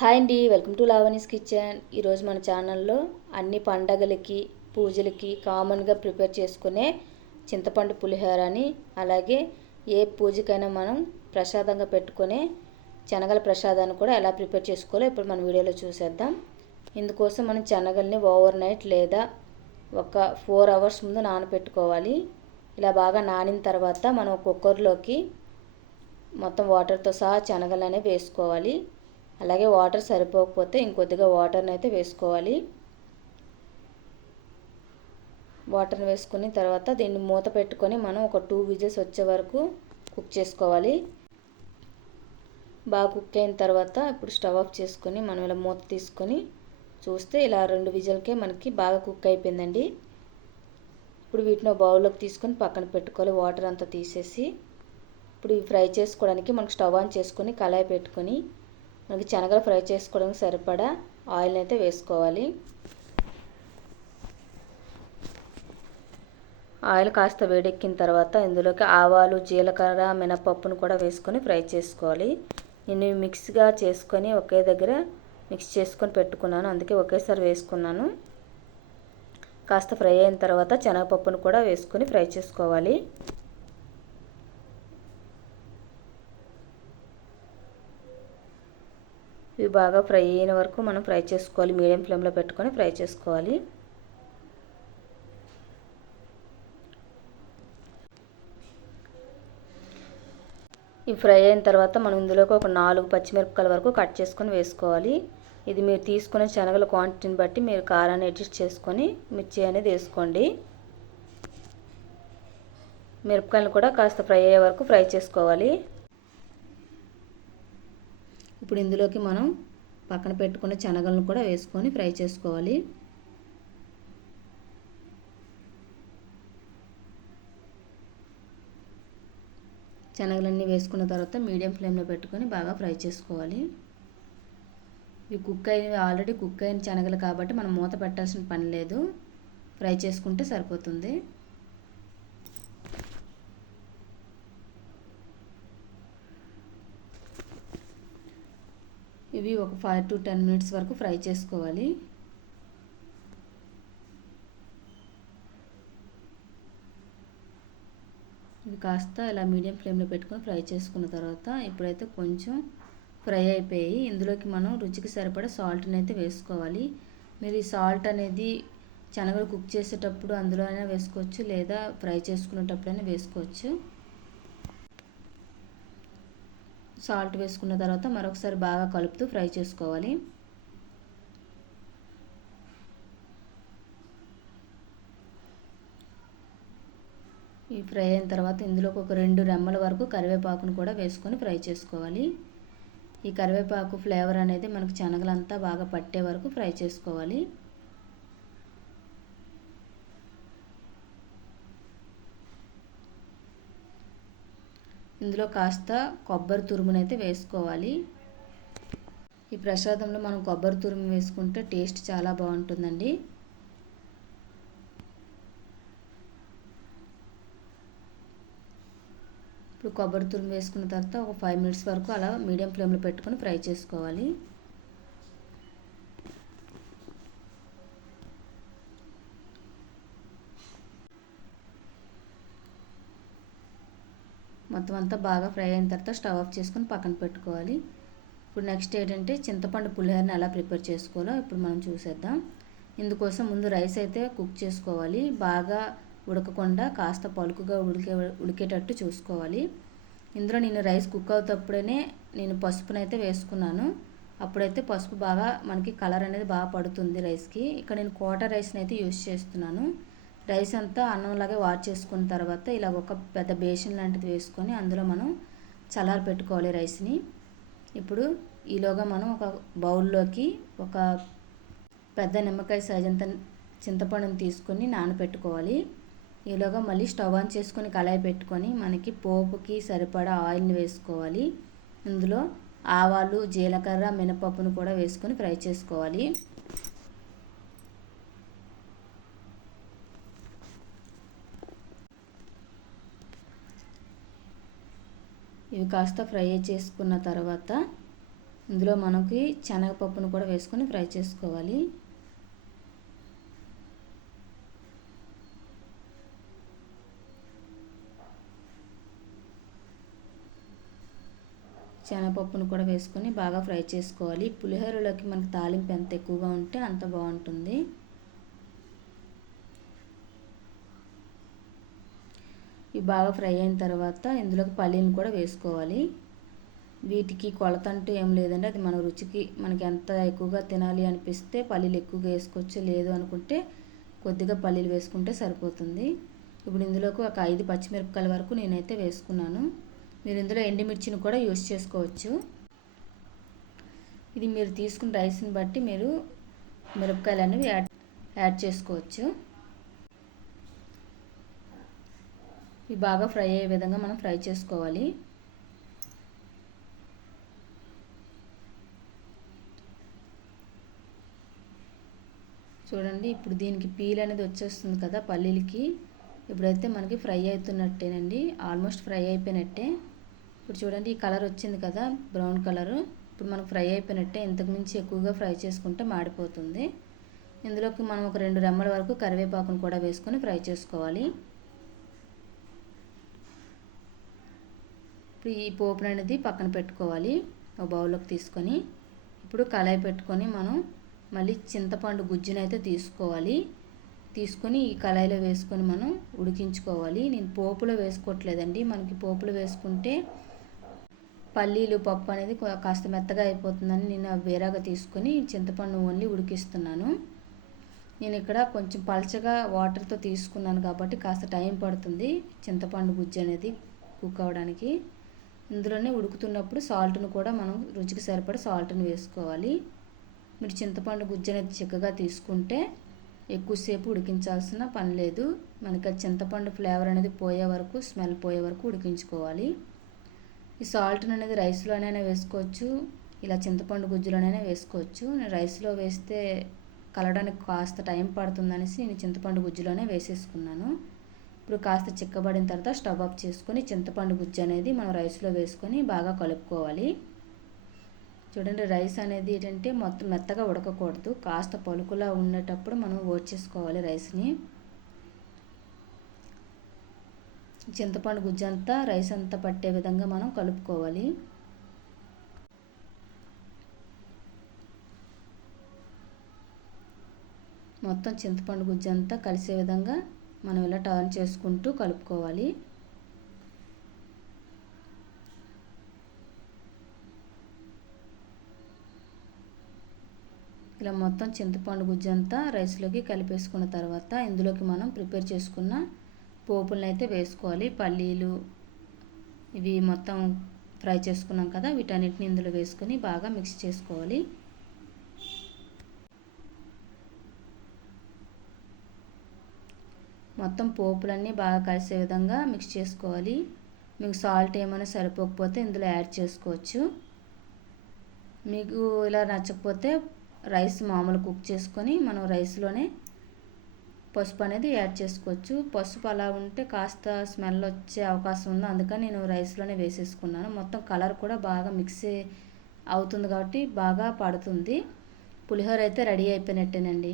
Hi అండి, welcome to లావణీస్ kitchen. ఈరోజు మన ఛానల్లో అన్ని పండగలకి పూజలకి కామన్గా ప్రిపేర్ చేసుకునే చింతపండు పులిహోరని, అలాగే ఏ పూజకైనా మనం ప్రసాదంగా పెట్టుకునే శనగల ప్రసాదాన్ని కూడా ఎలా ప్రిపేర్ చేసుకోవాలో ఇప్పుడు మన వీడియోలో చూసేద్దాం. ఇందుకోసం మనం శనగల్ని ఓవర్ నైట్ లేదా ఒక 4 అవర్స్ ముందు నానబెట్టుకోవాలి. ఇలా బాగా నానిన తర్వాత మనం కుక్కర్లోకి మొత్తం వాటర్తో సహా శనగలనే వేసుకోవాలి. అలాగే వాటర్ సరిపోకపోతే ఇంకొద్దిగా వాటర్ని అయితే వేసుకోవాలి. వాటర్ని వేసుకున్న తర్వాత దీన్ని మూత పెట్టుకొని మనం ఒక 2 విజిల్స్ వచ్చే వరకు కుక్ చేసుకోవాలి. బాగా కుక్ అయిన తర్వాత ఇప్పుడు స్టవ్ ఆఫ్ చేసుకొని మనం ఇలా మూత తీసుకొని చూస్తే ఇలా 2 విజిల్కే మనకి బాగా కుక్ అయిపోయిందండి. ఇప్పుడు వీటిని బౌల్లోకి తీసుకొని పక్కన పెట్టుకోవాలి, వాటర్ అంతా తీసేసి. ఇప్పుడు ఇవి ఫ్రై చేసుకోవడానికి మనకు స్టవ్ ఆన్ చేసుకొని కళాయి పెట్టుకొని మనకి శనగలు ఫ్రై చేసుకోవడానికి సరిపడా ఆయిల్ అయితే వేసుకోవాలి. ఆయిల్ కాస్త వేడెక్కిన తర్వాత ఇందులోకి ఆవాలు, జీలకర్ర, మినపప్పును కూడా వేసుకొని ఫ్రై చేసుకోవాలి. నేను మిక్స్గా చేసుకొని ఒకే దగ్గర మిక్స్ చేసుకొని పెట్టుకున్నాను, అందుకే ఒకేసారి వేసుకున్నాను. కాస్త ఫ్రై అయిన తర్వాత శనగపప్పును కూడా వేసుకొని ఫ్రై చేసుకోవాలి. ఇవి బాగా ఫ్రై అయిన వరకు మనం ఫ్రై చేసుకోవాలి. మీడియం ఫ్లేమ్లో పెట్టుకొని ఫ్రై చేసుకోవాలి. ఇవి ఫ్రై అయిన తర్వాత మనం ఇందులోకి ఒక 4 పచ్చిమిరపకాయల వరకు కట్ చేసుకొని వేసుకోవాలి. ఇది మీరు తీసుకునే శనగల క్వాంటిటీని బట్టి మీరు కారాన్ని అడ్జస్ట్ చేసుకొని మిర్చి అనేది వేసుకోండి. మిరపకాయలు కూడా కాస్త ఫ్రై అయ్యే వరకు ఫ్రై చేసుకోవాలి. ఇప్పుడు ఇందులోకి మనం పక్కన పెట్టుకున్న శనగలను కూడా వేసుకొని ఫ్రై చేసుకోవాలి. శనగలన్నీ వేసుకున్న తర్వాత మీడియం ఫ్లేమ్లో పెట్టుకొని బాగా ఫ్రై చేసుకోవాలి. ఇవి ఆల్రెడీ కుక్ అయిన శనగలు కాబట్టి మనం మూత పెట్టాల్సిన పని లేదు, ఫ్రై చేసుకుంటే సరిపోతుంది. ఇవి ఒక 5 to 10 మినిట్స్ వరకు ఫ్రై చేసుకోవాలి. ఇవి కాస్త ఇలా మీడియం ఫ్లేమ్లో పెట్టుకొని ఫ్రై చేసుకున్న తర్వాత ఇప్పుడైతే కొంచెం ఫ్రై అయిపోయి ఇందులోకి మనం రుచికి సరిపడా సాల్ట్ని అయితే వేసుకోవాలి. మీరు ఈ సాల్ట్ అనేది శనగలు కుక్ చేసేటప్పుడు అందులో అయినా వేసుకోవచ్చు, లేదా ఫ్రై చేసుకునేటప్పుడైనా వేసుకోవచ్చు. సాల్ట్ వేసుకున్న తర్వాత మరొకసారి బాగా కలుపుతూ ఫ్రై చేసుకోవాలి. ఈ ఫ్రై అయిన తర్వాత ఇందులోకి ఒక 2 రెమ్మల వరకు కరివేపాకును కూడా వేసుకొని ఫ్రై చేసుకోవాలి. ఈ కరివేపాకు ఫ్లేవర్ అనేది మనకు శనగలంతా బాగా పట్టే వరకు ఫ్రై చేసుకోవాలి. ఇందులో కాస్త కొబ్బరి తురుమునైతే వేసుకోవాలి. ఈ ప్రసాదంలో మనం కొబ్బరి తురుము వేసుకుంటే టేస్ట్ చాలా బాగుంటుందండి. ఇప్పుడు కొబ్బరి తురుము వేసుకున్న తర్వాత ఒక 5 మినిట్స్ వరకు అలా మీడియం ఫ్లేమ్లో పెట్టుకొని ఫ్రై చేసుకోవాలి. మొత్తం అంతా బాగా ఫ్రై అయిన తర్వాత స్టవ్ ఆఫ్ చేసుకొని పక్కన పెట్టుకోవాలి. ఇప్పుడు నెక్స్ట్ ఏంటంటే చింతపండు పులిహోరని ఎలా ప్రిపేర్ చేసుకోవాలో ఇప్పుడు మనం చూసేద్దాం. ఇందుకోసం ముందు రైస్ అయితే కుక్ చేసుకోవాలి. బాగా ఉడకకుండా కాస్త పలుకుగా ఉడికేటట్టు చూసుకోవాలి. ఇందులో నేను రైస్ కుక్ అవుతప్పుడే నేను పసుపునైతే వేసుకున్నాను. అప్పుడైతే పసుపు బాగా మనకి కలర్ అనేది బాగా పడుతుంది రైస్కి. ఇక్కడ నేను కోటా రైస్ని అయితే యూజ్ చేస్తున్నాను. రైస్ అంతా అన్నంలాగే వాష్ చేసుకున్న తర్వాత ఇలా ఒక పెద్ద బేసిన్ లాంటిది వేసుకొని అందులో మనం చల్లారి పెట్టుకోవాలి రైస్ని. ఇప్పుడు ఈలోగా మనం ఒక బౌల్లోకి ఒక పెద్ద నిమ్మకాయ సైజ్ అంత చింతపండుని తీసుకొని నానబెట్టుకోవాలి. ఈలోగా మళ్ళీ స్టవ్ ఆన్ చేసుకొని కళాయి పెట్టుకొని మనకి పోపుకి సరిపడా ఆయిల్ని వేసుకోవాలి. ఇందులో ఆవాలు, జీలకర్ర, మినపప్పును కూడా వేసుకొని ఫ్రై చేసుకోవాలి. ఇవి కాస్త ఫ్రై చేసుకున్న తర్వాత ఇందులో మనకి శనగపప్పును కూడా వేసుకొని ఫ్రై చేసుకోవాలి. శనగపప్పును కూడా వేసుకొని బాగా ఫ్రై చేసుకోవాలి. పులిహోరలోకి మనకి తాలింపు ఎంత ఎక్కువగా ఉంటే అంత బాగుంటుంది. ఇవి బాగా ఫ్రై అయిన తర్వాత ఇందులోకి పల్లీలను కూడా వేసుకోవాలి. వీటికి కొలత అంటూ ఏం లేదండి, అది మన రుచికి మనకి ఎంత ఎక్కువగా తినాలి అనిపిస్తే పల్లీలు ఎక్కువగా వేసుకోవచ్చు, లేదు అనుకుంటే కొద్దిగా పల్లీలు వేసుకుంటే సరిపోతుంది. ఇప్పుడు ఇందులోకి ఒక 5 పచ్చిమిరపకాయల వరకు నేనైతే వేసుకున్నాను. మీరు ఇందులో ఎండుమిర్చిని కూడా యూస్ చేసుకోవచ్చు. ఇది మీరు తీసుకున్న రైస్ని బట్టి మీరు మిరపకాయలు అనేవి యాడ్ చేసుకోవచ్చు. ఇవి బాగా ఫ్రై అయ్యే విధంగా మనం ఫ్రై చేసుకోవాలి. చూడండి, ఇప్పుడు దీనికి పీల్ అనేది వచ్చేస్తుంది కదా పల్లీలకి. ఇప్పుడైతే మనకి ఫ్రై అవుతున్నట్టేనండి, ఆల్మోస్ట్ ఫ్రై అయిపోయినట్టే. ఇప్పుడు చూడండి, ఈ కలర్ వచ్చింది కదా బ్రౌన్ కలరు. ఇప్పుడు మనకు ఫ్రై అయిపోయినట్టే. ఇంతకు మించి ఎక్కువగా ఫ్రై చేసుకుంటే మాడిపోతుంది. ఇందులోకి మనం ఒక 2 రెమ్మల వరకు కరివేపాకును కూడా వేసుకొని ఫ్రై చేసుకోవాలి. ఇప్పుడు ఈ పోపును అనేది పక్కన పెట్టుకోవాలి, ఒక బౌల్లోకి తీసుకొని. ఇప్పుడు కళాయి పెట్టుకొని మనం మళ్ళీ చింతపండు గుజ్జునైతే తీసుకొని ఈ కళాయిలో వేసుకొని మనం ఉడికించుకోవాలి. నేను పోపులో వేసుకోవట్లేదండి, మనకి పోపులో వేసుకుంటే పల్లీలు పప్పు అనేది కాస్త మెత్తగా అయిపోతుందని నేను వేరేగా తీసుకొని చింతపండు ఓన్లీ ఉడికిస్తున్నాను. నేను ఇక్కడ కొంచెం పలచగా వాటర్తో తీసుకున్నాను కాబట్టి కాస్త టైం పడుతుంది చింతపండు గుజ్జు అనేది కుక్ అవ్వడానికి. ఇందులోనే ఉడుకుతున్నప్పుడు సాల్ట్ను కూడా మనం రుచికి సరిపడా సాల్ట్ని వేసుకోవాలి. మీరు చింతపండు గుజ్జు అనేది చిక్కగా తీసుకుంటే ఎక్కువసేపు ఉడికించాల్సిన పని లేదు. మనకి చింతపండు ఫ్లేవర్ అనేది పోయే వరకు, స్మెల్ పోయే వరకు ఉడికించుకోవాలి. ఈ సాల్ట్ అనేది రైస్లోనైనా వేసుకోవచ్చు, ఇలా చింతపండు గుజ్జులోనైనా వేసుకోవచ్చు. నేను రైస్లో వేస్తే కలవడానికి కాస్త టైం పడుతుందనేసి నేను చింతపండు గుజ్జులోనే వేసేసుకున్నాను. ఇప్పుడు కాస్త చిక్కబడిన తర్వాత స్టవ్ ఆఫ్ చేసుకొని చింతపండు గుజ్జు అనేది మనం రైస్లో వేసుకొని బాగా కలుపుకోవాలి. చూడండి, రైస్ అనేది ఏంటంటే మొత్తం మెత్తగా ఉడకకూడదు, కాస్త పలుకులా ఉండేటప్పుడు మనం ఓడ్చేసుకోవాలి రైస్ని. చింతపండు గుజ్జు అంతా రైస్ అంతా పట్టే విధంగా మనం కలుపుకోవాలి. మొత్తం చింతపండు గుజ్జు అంతా కలిసే విధంగా మనం ఇలా టర్న్ చేసుకుంటూ కలుపుకోవాలి. ఇలా మొత్తం చింతపండు గుజ్జు అంతా రైస్లోకి కలిపేసుకున్న తర్వాత ఇందులోకి మనం ప్రిపేర్ చేసుకున్న పోపులను అయితే వేసుకోవాలి. పల్లీలు ఇవి మొత్తం ఫ్రై చేసుకున్నాం కదా, వీటన్నిటిని ఇందులో వేసుకొని బాగా మిక్స్ చేసుకోవాలి. మొత్తం పోపులన్నీ బాగా కలిసే విధంగా మిక్స్ చేసుకోవాలి. మీకు సాల్ట్ ఏమైనా సరిపోకపోతే ఇందులో యాడ్ చేసుకోవచ్చు. మీకు ఇలా నచ్చకపోతే రైస్ మామూలు కుక్ చేసుకొని మనం రైస్లోనే పసుపు అనేది యాడ్ చేసుకోవచ్చు. పసుపు అలా ఉంటే కాస్త స్మెల్ వచ్చే అవకాశం ఉంది, అందుకని నేను రైస్లోనే వేసేసుకున్నాను. మొత్తం కలర్ కూడా బాగా మిక్స్ అవుతుంది కాబట్టి బాగా పడుతుంది. పులిహోర అయితే రెడీ అయిపోయినట్టేనండి.